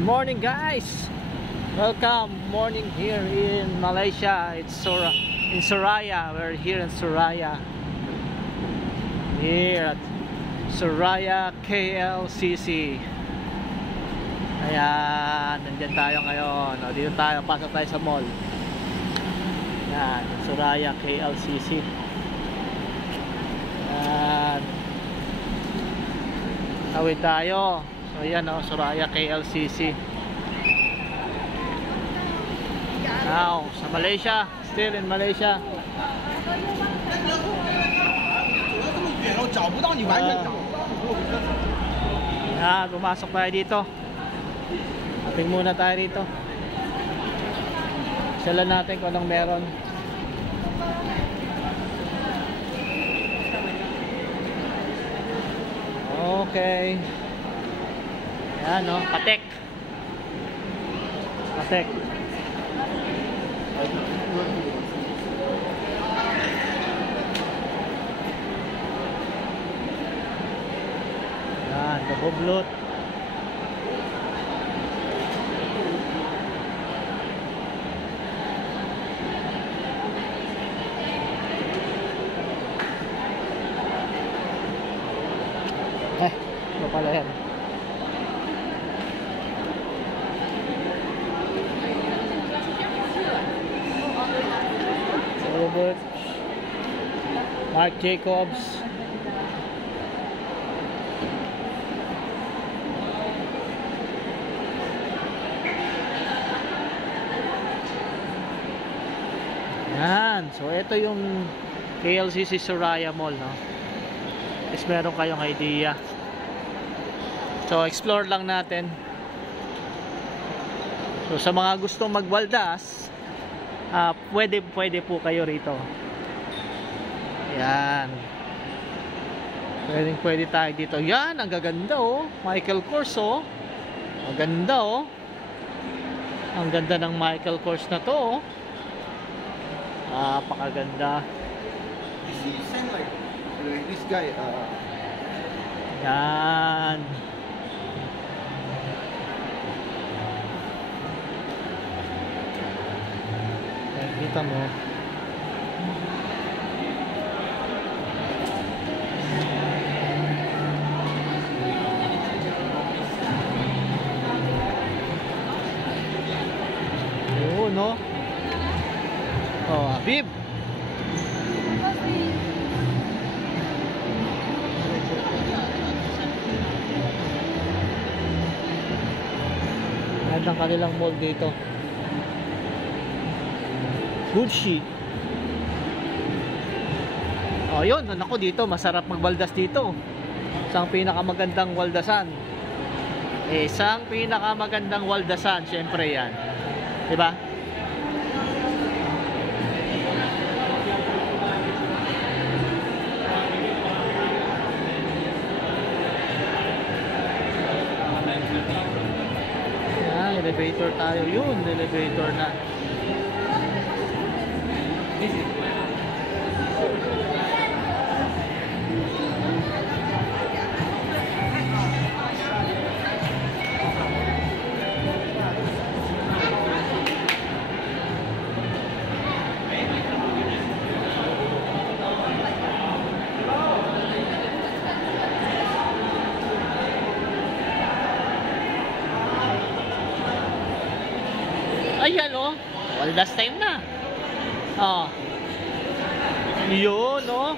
Good morning, guys. Welcome. Morning here in Malaysia. It's in Soraya. We're here in Soraya. Here at Soraya KLCC. Ayan, nandyan tayo ngayon. O, dito tayo, pasok tayo sa mall. Ayan, Soraya KLCC. Ayan. Tawid tayo. So yan o, Soraya KLCC. Now, sa Malaysia. Still in Malaysia. Pumasok tayo dito. Ating muna tayo dito. Sala natin kung anong meron. Okay. Ayan o, Patek. Patek. Ayan, kabublot. Ito pala yan. Robert, Marc Jacobs. Yan. So ito yung KLCC Soraya Mall, no? Is meron kayong idea. So explore lang natin. So sa mga gustong magwaldas, pwede po kayo rito. Yan. Pwede tayo dito. Yan, ang gaganda oh. Michael Kors oh. Ang ganda oh. Ang ganda ng Michael Kors na to oh. Napakaganda. This guy Yan. Kita mo. Oo, no? Oh, Habib. Ganda ang kanilang mall dito. Gucci. Oh, yun. Naku, dito masarap magbaldas dito. Isang pinakamagandang waldasan. Isang pinakamagandang waldasan, syempre yan. 'Di ba? Yan, elevator tayo. Yun, elevator na. Ayan o, waldas time na. Oh. Yun o.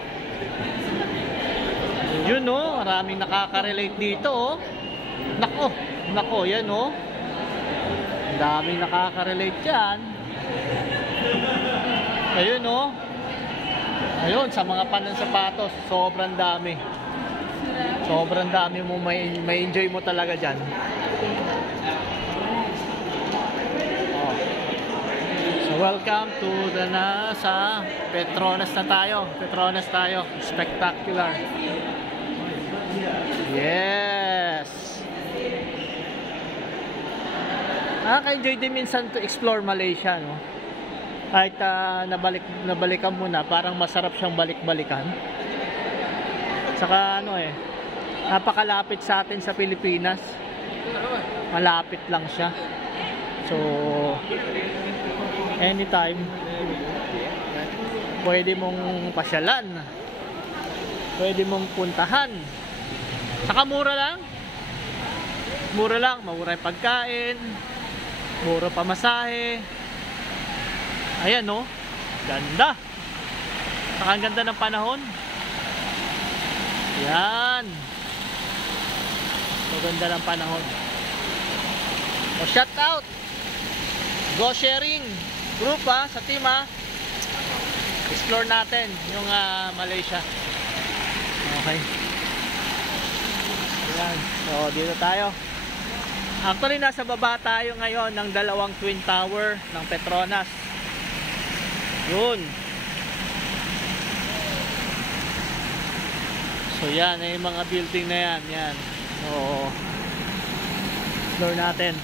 Yun o, maraming nakaka-relate dito o. Nako, yan o. Daming nakaka-relate dyan. Ayun o. Ayun, sa mga pansapatos, sobrang dami. Sobrang dami mo, may enjoy mo talaga dyan. Welcome to the sa Petronas na tayo. Petronas tayo. Spectacular. Yes. Nakaka-enjoy din minsan to explore Malaysia, no? Kahit nabalikan mo na, parang masarap siyang balik-balikan. Saka ano napakalapit sa atin sa Pilipinas. malapit lang siya. So anytime pwede mong pasyalan, pwede mong puntahan. Saka mura lang, mura yung pagkain, mura pamasahe. Ayan no, ganda. Saka ang ganda ng panahon. Yan, maganda ng panahon. O shout out Go Sharing Group sa team explore natin yung Malaysia. Okay. Ayan. So dito tayo. Actually nasa baba tayo ngayon ng dalawang twin tower ng Petronas. Yun. So yan yung mga building na yan. Yan. So explore natin.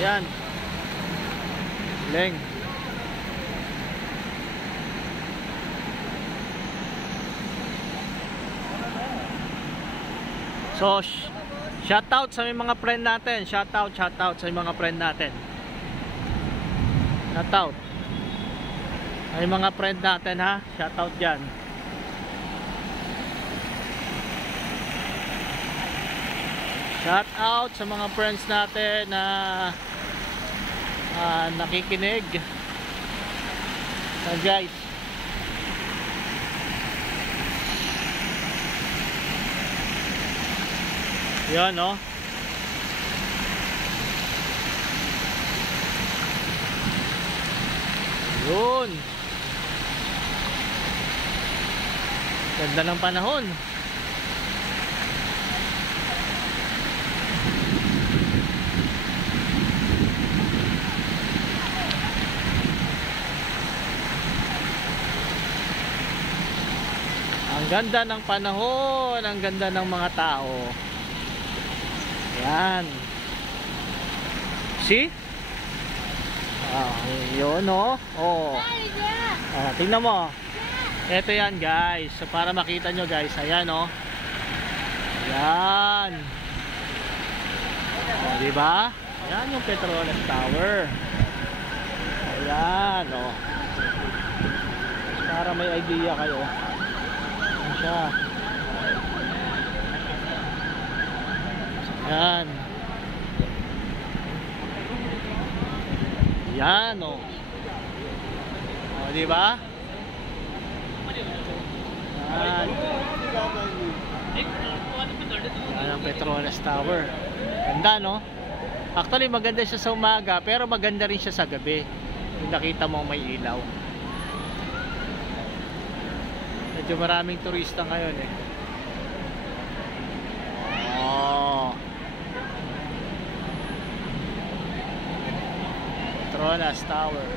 Ayan. Leng. So shout out sa mga friend natin. Shout out sa mga friend natin. Shout out. Ay mga friend natin shout out diyan. Shout out sa mga friends natin na nakikinig. Guys. Yan no. Yun. Ganda ng panahon. Ang ganda ng panahon, ang ganda ng mga tao. Yan. See? Yun no. Tingnan mo. Ito yan guys. So para makita nyo guys. Ayan no. Yan. Diba? Yan yung Petronas Tower. Ayan no. Para may idea kayo. Ayan siya. Yan. Yan o. Di ba? Yan. Yan ang Petronas Tower. Ganda no? Actually maganda siya sa umaga, pero maganda rin siya sa gabi. Kung nakita mo may ilaw. Medyo maraming turista ngayon eh. Petronas Tower.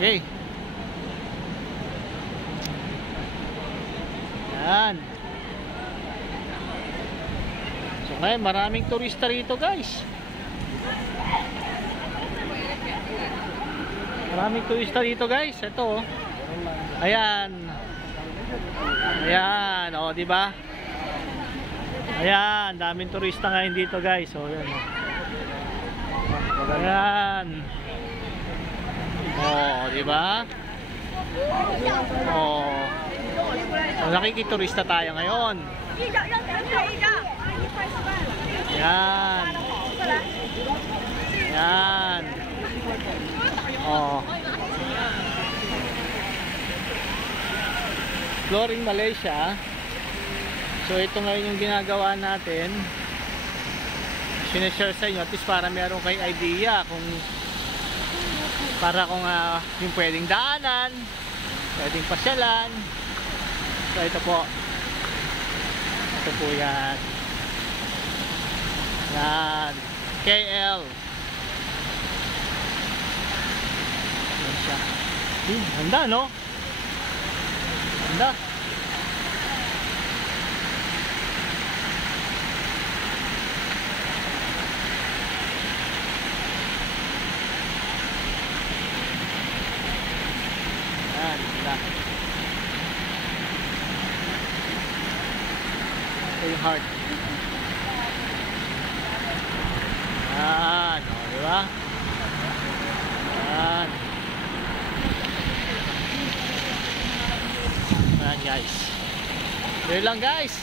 Okay. Yan. So ngayon maraming turista rito guys. Maraming turista dito guys. Ito oh. Ayan. Ayan, oh, di ba? Ayan, daming turista ngayon dito guys. Oh, yan. Ayan. Oh, di ba? Oh. So, nakikiturista tayo ngayon. Ayan. Ayan. Oh. Exploring Malaysia. So ito ngayon yung ginagawa natin. Sineshare sa inyo at least para meron kayo idea kung para kung yung pwedeng daanan, pwedeng pasyalan. So ito po. Ito po yan. Yan. KL. Yan siya. Ganda no? Ganda. makikita. Ito yung heart. Yan, o, diba? Yan. Yan guys. Yun lang guys.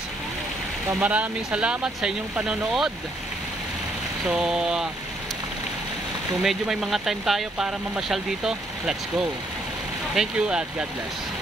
So, maraming salamat sa inyong panonood. So, kung medyo may mga time tayo para mamasyal dito, let's go. Thank you at God bless.